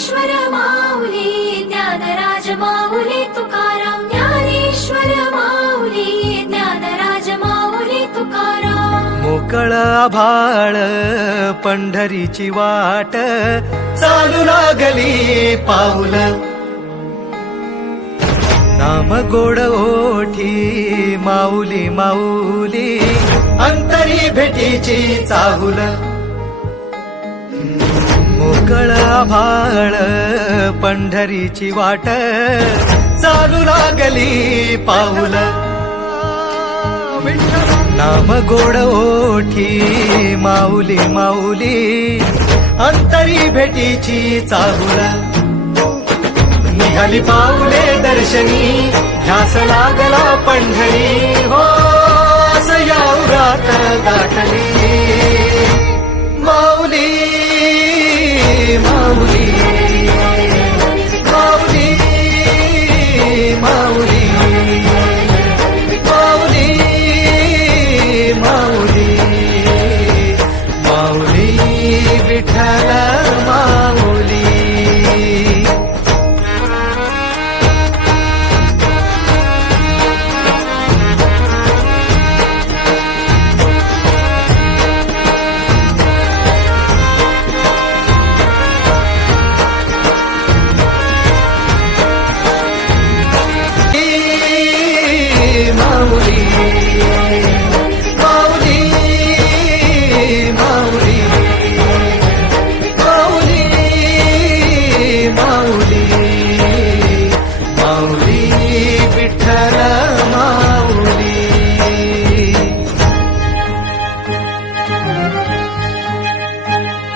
ज्ञानेश्वर माऊली ज्ञानराज माऊली तुकाराम ज्ञानेश्वर माऊली ज्ञानराज माऊली तुकाराम मोकळ आभाळ पंढरीची वाट चालू लागली पाऊल नाम गोड ओठी माऊली माऊली अंतरी भेटीची चाहुल मोकळ आभाळ पंढरीची वाट चालू लागली पाऊल नाम गोड ओठी माऊली माऊली अंतरी भेटीची चाहुल निघाली पाऊले दर्शनी ध्यास लागला पंढरी हो असं या उरात दाटली माऊली माऊली माऊली माऊली माऊली माऊली माऊली विठ्ठला